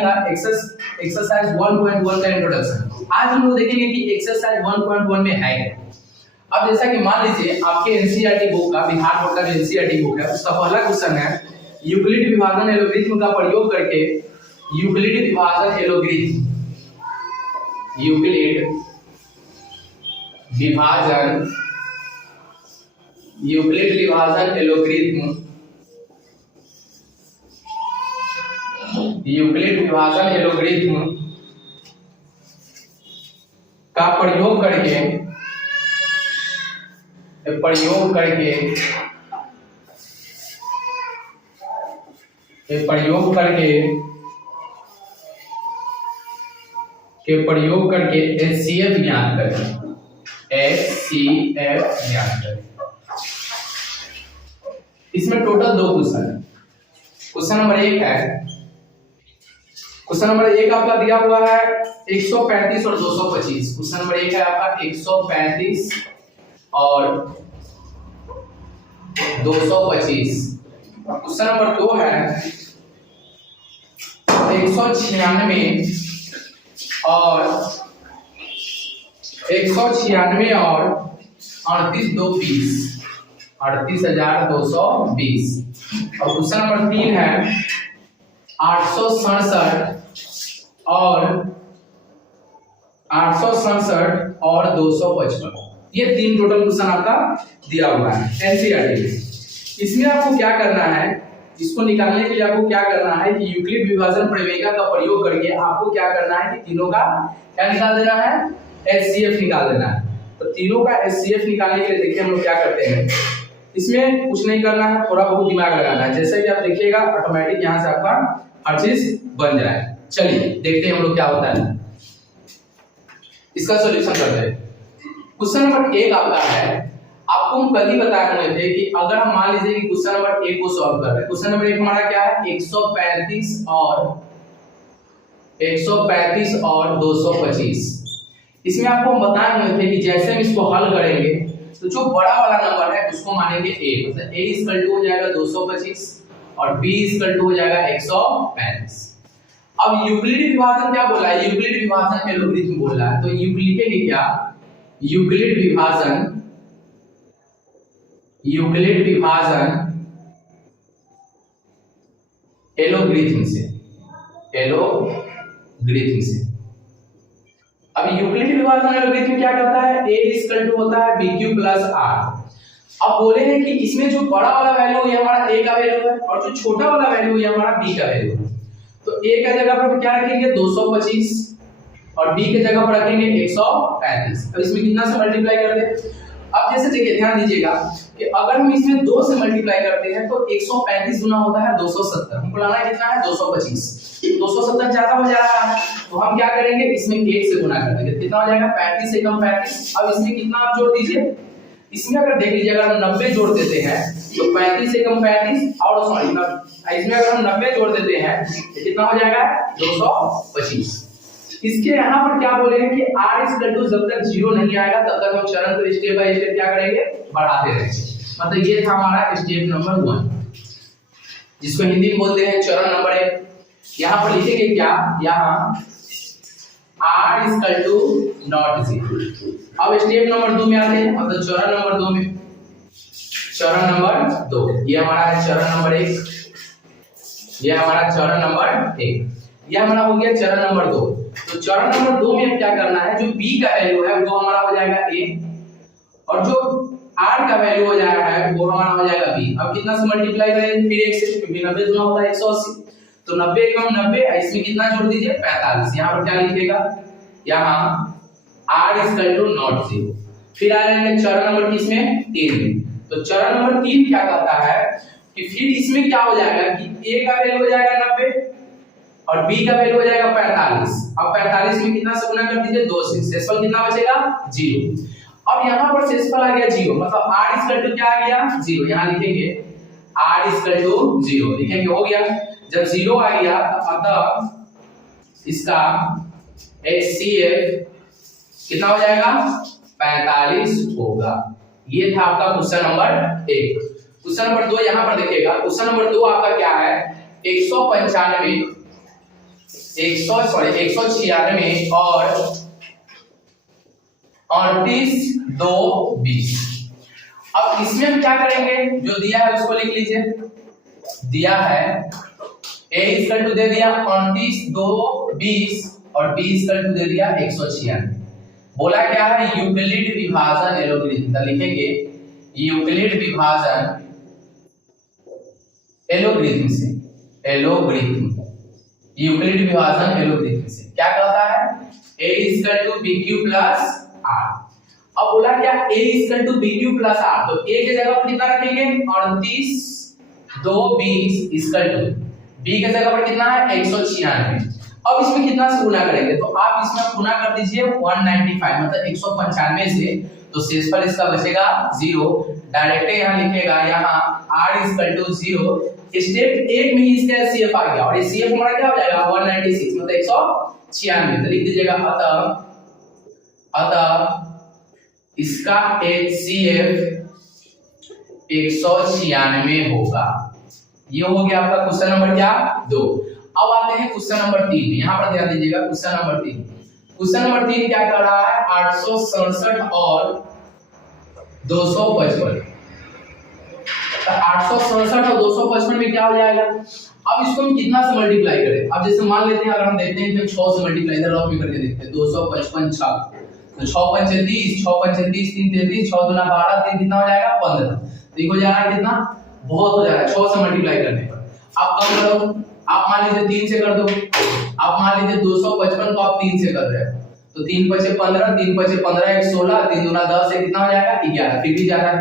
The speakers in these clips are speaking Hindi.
जानिएगा एक्सरसाइज 1.1 का इंट्रोडक्शन। आज हम लोग देखेंगे कि एक्सरसाइज 1.1 में है क्या। अब जैसा कि मान लीजिए आपके एनसीईआरटी बुक का, बिहार बोर्ड का जो एनसीईआरटी बुक है उसका पहला क्वेश्चन है यूक्लिड विभाजन एलोगरिथम का प्रयोग करके यूक्लिड विभाजन एलोगरिथम, यूक्लिड विभाजन एलोगरिथम, यूक्लिड विभाजन एलोगरिथम का प्रयोग करके HCF ज्ञात करें, HCF ज्ञात करें। इसमें टोटल 2 क्वेश्चन है। क्वेश्चन नंबर 1 है, क्वेश्चन नंबर 1 आपका दिया हुआ है 135 और 225। क्वेश्चन नंबर 1 है आपका 135 और 225। क्वेश्चन नंबर 2 है 196 और 38,220, 38,220। और क्वेश्चन नंबर 3 है 867 और 255। ये 3 टोटल क्वेश्चन आपका दिया हुआ है एनसीईआरटी में। इसमें आपको क्या करना है, इसको निकालने के लिए आपको क्या करना है कि यूक्लिड विभाजन प्रमेय का प्रयोग करके आपको क्या करना है कि तीनों का क्या निकाल देना है, HCF निकाल देना है। तो तीनों का HCF निकालने के लिए देखिए हम लोग क्या करते हैं, इसमें कुछ नहीं करना है, थोड़ा बहुत दिमाग लगाना है। जैसे कि आप देखिएगा ऑटोमेटिक यहाँ से आपका हर चीज बन जाए। चलिए देखते हैं हम लोग क्या होता है, इसका सॉल्यूशन करते हैं। क्वेश्चन नंबर 1 आपका है, आपको हम कल ही बताए हुए थे कि अगर हम मान लीजिए कि क्वेश्चन नंबर 1 को सॉल्व कर रहे हैं। क्वेश्चन नंबर 1 हमारा क्या है 135 और 225। इसमें आपको हम बताए हुए थे कि जैसे हम इसको हल करेंगे तो जो बड़ा वाला नंबर है उसको मानेंगे a, मतलब a इक्वल टू हो जाएगा 225 और b इक्वल टू हो जाएगा 135। अब यूक्लिड विभाजन क्या बोला है, यूक्लिड विभाजन एलोगरिथम बोल रहा है। तो लिखेंगे क्या, यूक्लिड विभाजन एलोगरिथम से। अब यूक्लिड विभाजन एलोगरिथम क्या करता है, a इक्वल टू होता है bq प्लस r। अब बोले हैं कि इसमें जो बड़ा वाला वैल्यू है हमारा a का वैल्यू है और जो छोटा वाला वैल्यू है हमारा b का वैल्यू है। तो a का जगह पर क्या रखेंगे 225 और b के जगह पर रखेंगे 135। अब इसमें कितना से मल्टीप्लाई कर दे। अब जैसे देखिए ध्यान दीजिएगा कि अगर हम इसमें 2 से मल्टीप्लाई करते हैं तो 135 गुना होता है 270, हमको लाना है कितना है 225। 270 ज्यादा हो जा रहा है तो हम क्या करेंगे इसमें 1 से गुना कर देंगे, कितना हो जाएगा 35 से कम 35। अब इसमें कितना आप जोड़ दीजिए, इसमें अगर देख लीजिए अगर हम 90 जोड़ देते हैं तो 35 से कम 35 और सॉरी इसमें अगर हम 90 जोड़ देते हैं तो कितना हो जाएगा 225। इसके यहाँ पर क्या बोले हैं कि r इक्वल टू जब तक 0 नहीं आएगा तब तक हम चरण को स्टेप बाय स्टेप क्या करेंगे बढ़ाते रहेंगे। मतलब ये था हमारा स्टेप नंबर 1 जिसको हिंदी में बोलते हैं चरण नंबर 1। यहाँ पर लिखेंगे क्या, यहाँ r इक्वल टू नॉट 0। अब स्टेप नंबर 2 में आते हैं, मतलब चरण नंबर 2 में, चरण नंबर 2 ये हमारा है चरण नंबर 1, ये हमारा चरण नंबर 1, ये हमारा हो गया चरण नंबर 2। तो चरण नंबर 2 में क्या करना है, जो b का वैल्यू है वो हमारा हो जाएगा a और जो r का वैल्यू हो जाएगा है वो हमारा हो जाएगा b। अब कितना से मल्टीप्लाई करेंगे फिर 1 से, क्योंकि 90 गुना होता है 180। तो 90 कम 90, इसमें कितना जोड़ दीजिए 45। यहाँ पर क्या लिखिएगा, यहाँ r इक्वल टू नॉट 0। फिर आ जाएंगे चरण नंबर किसमें 3 में। तो चरण नंबर 3 क्या कहता है कि फिर इसमें क्या हो जाएगा कि a का वैल्यू हो जाएगा 90 और b का वैल्यू हो जाएगा 45। अब 45 में कितना से गुना कर दीजिए 2 से, शेषफल कितना बचेगा 0। अब यहाँ पर शेषफल आ गया 0, मतलब r इक्वल टू क्या आ गया 0। यहाँ लिखेंगे r इक्वल टू 0, लिखेंगे हो गया। जब 0 आ गया मतलब इसका HCF कितना हो जाएगा 45 होगा। ये था आपका क्वेश्चन नंबर 1। क्वेश्चन नंबर 2 यहाँ पर देखिएगा, क्वेश्चन नंबर 2 आपका क्या है 195 196 और 38 2 20। अब इसमें हम क्या करेंगे, जो दिया है उसको लिख लीजिए। दिया है a इक्वल टू दे दिया 29 2 20 और b इक्वल टू दे दिया 196। बोला क्या है, यूक्लिड विभाजन एलोगरिथम। तो लिखेंगे यूक्लिड विभाजन एलोगरिथम से, एलोगरिथम, यूक्लिड विभाजन एलोगरिथम से क्या कहता है, a equal to bq plus r। अब बोला क्या a equal to bq plus r, तो a की जगह पर कितना रखेंगे 38 2 20 इक्वल टू b की जगह पर कितना है 196। अब इसमें कितना से गुना करेंगे, तो आप इसमें गुना कर दीजिए 195 मतलब 195 से, तो शेषफल इसका बचेगा 0। डायरेक्ट यहां लिखेगा, यहां r इक्वल टू 0। स्टेप 1 में ही इसका एचसीएफ आ गया और एचसीएफ हमारा क्या हो जाएगा 196 मतलब 196। तो लिख दीजिएगा अतः इसका एचसीएफ 196 होगा। ये हो गया आपका क्वेश्चन नंबर क्या 2। अब आते हैं क्वेश्चन नंबर 3 में, यहां पर ध्यान दीजिएगा क्वेश्चन नंबर 3। क्वेश्चन नंबर 3 क्या कर रहा है, 867 और 255। 867 और 255 में क्या हो जाएगा, अब इसको हम कितना से मल्टीप्लाई करें। अब जैसे मान लेते हैं, अगर हम देखते हैं तो 6 से मल्टीप्लाई इधर रफ में करके देखते हैं, 255 6 तो 6 5 30, 6 5 30 3 33, 6 दूना 12, 3 कितना हो जाएगा 15। तो ये हो जाएगा कितना, बहुत हो जाएगा 6 से मल्टीप्लाई करने पर। आप कम करो, आप मान लीजिए 3 से कर दो। आप मान लीजिए 255 को आप 3 से कर रहे हैं, तो 3 5 15, 3 5 15 1 16, 3 दूना 10 है कितना हो जाएगा 11, फिर भी जा रहा है।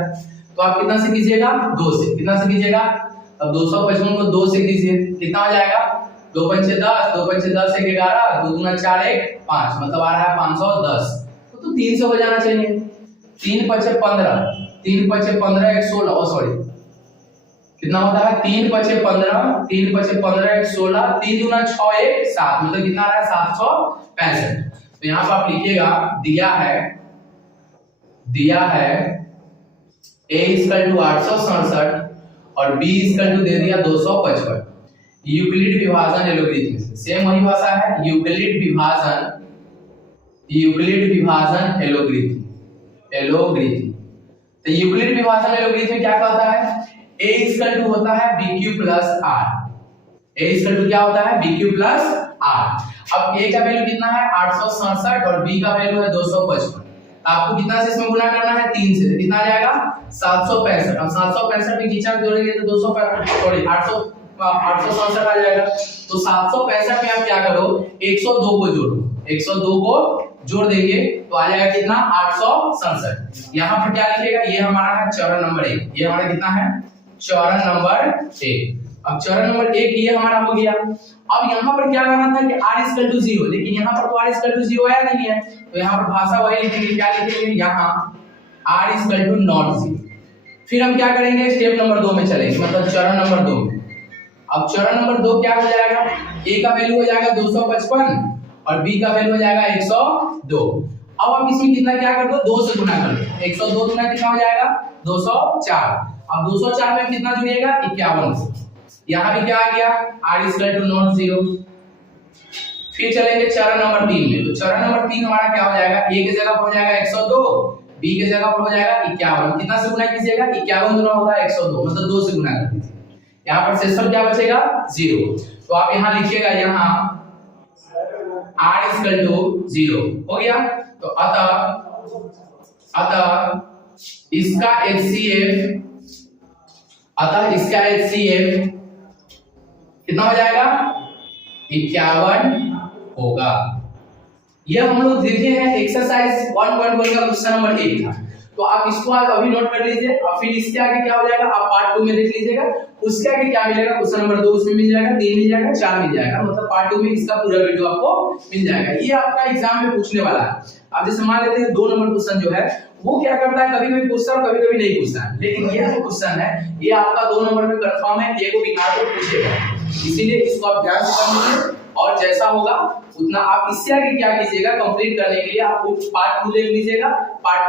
तो आप कितना से कीजिएगा 2 से, कितना से कीजिएगा, अब 255 को 2 से कीजिए कितना हो जाएगा 2 5 10, 2 5 10 1 11, 2 दूना 4 1 5 मतलब आ रहा है 510। तो 3 से हो जाना चाहिए। 3 5 15, 3 5 15 1 16, सॉरी कितना होता है 3 5 15, 3 5 15 1 16, 3 दूना 6 1 7 मतलब कितना आ रहा है 765। तो यहां पर आप लिखिएगा, दिया है a इक्वल टू 867 और b इक्वल टू दे दिया 255। यूक्लिड विभाजन एलोगरिथम, सेम वही भाषा है, यूक्लिड विभाजन एलोगरिथम। तो यूक्लिड विभाजन एलोगरिथम में क्या कहता है, a इक्वल टू होता है bq plus r। a equal to क्या होता है bq प्लस r। अब a का वैल्यू कितना है 867 और b का वैल्यू है 255। आपको कितना से इसमें गुना करना है 3 से, कितना आ जाएगा 765। अब 765 में खींचा जोड़ेंगे तो 867 आ जाएगा। तो 765 में आप क्या करो 102 को जोड़ो, 102 को जोड़ देंगे तो आ जाएगा कितना 867। यहाँ पर क्या लिखेगा, ये हमारा है चरण नंबर 1। ये हमारा कितना है चरण नंबर 1। अब चरण नंबर 1 ये हमारा हो गया। अब यहाँ पर क्या करना था कि r इक्वल टू 0, लेकिन यहाँ पर तो r इक्वल टू 0 आया नहीं है, तो यहाँ पर भाषा वही लिखेंगे, क्या लिखेंगे यहाँ r इक्वल टू नॉट 0। फिर हम क्या करेंगे, स्टेप नंबर 2 में चलेंगे, मतलब चरण नंबर 2 में। अब चरण नंबर 2 क्या हो जाएगा, a का वैल्यू हो जाएगा 255 और b का वैल्यू हो जाएगा 102। अब आप इसमें कितना क्या कर दो 2 से गुना कर दो, 102 गुना कितना हो जाएगा 204। अब 204 में कितना जुड़ेगा 51। यहाँ भी क्या आ गया r इक्वल टू नॉट 0। फिर चलेंगे चरण नंबर 3 में। तो चरण नंबर 3 हमारा क्या हो जाएगा, a की जगह पर हो जाएगा 102, b की जगह पर हो जाएगा 51। कितना से गुना कीजिएगा 51 गुना होगा 102 मतलब 2 से गुना कर दीजिए। यहाँ पर शेषफल क्या बचेगा 0। तो आप यहाँ लिखिएगा, यहाँ r इक्वल टू 0 हो गया। तो अतः इसका HCF कितना हो जाएगा 51 होगा। यह हम लोग देखे हैं एक्सरसाइज 1.1 का क्वेश्चन नंबर 1 था। तो आप इसको आज अभी नोट कर लीजिए और फिर इसके आगे क्या हो जाएगा आप पार्ट 2 में देख लीजिएगा। उसके आगे क्या मिलेगा, क्वेश्चन नंबर 2 उसमें मिल जाएगा, 3 मिल जाएगा, 4 मिल जाएगा, मतलब पार्ट 2 में इसका पूरा वीडियो आपको मिल जाएगा। ये आपका एग्जाम में पूछने वाला है। अब जैसे मान लेते हैं 2 नंबर क्वेश्चन जो है वो क्या करता है, कभी कभी पूछता है कभी कभी नहीं पूछता है, लेकिन ये जो क्वेश्चन है ये आपका 2 नंबर में कंफर्म है, ये को बिना को पूछेगा, इसीलिए इसको आप ध्यान से कर लीजिए। और जैसा होगा उतना आप इससे आगे क्या कीजिएगा, कंप्लीट करने के लिए आप पार्ट 2 देख लीजिएगा। पार्ट 2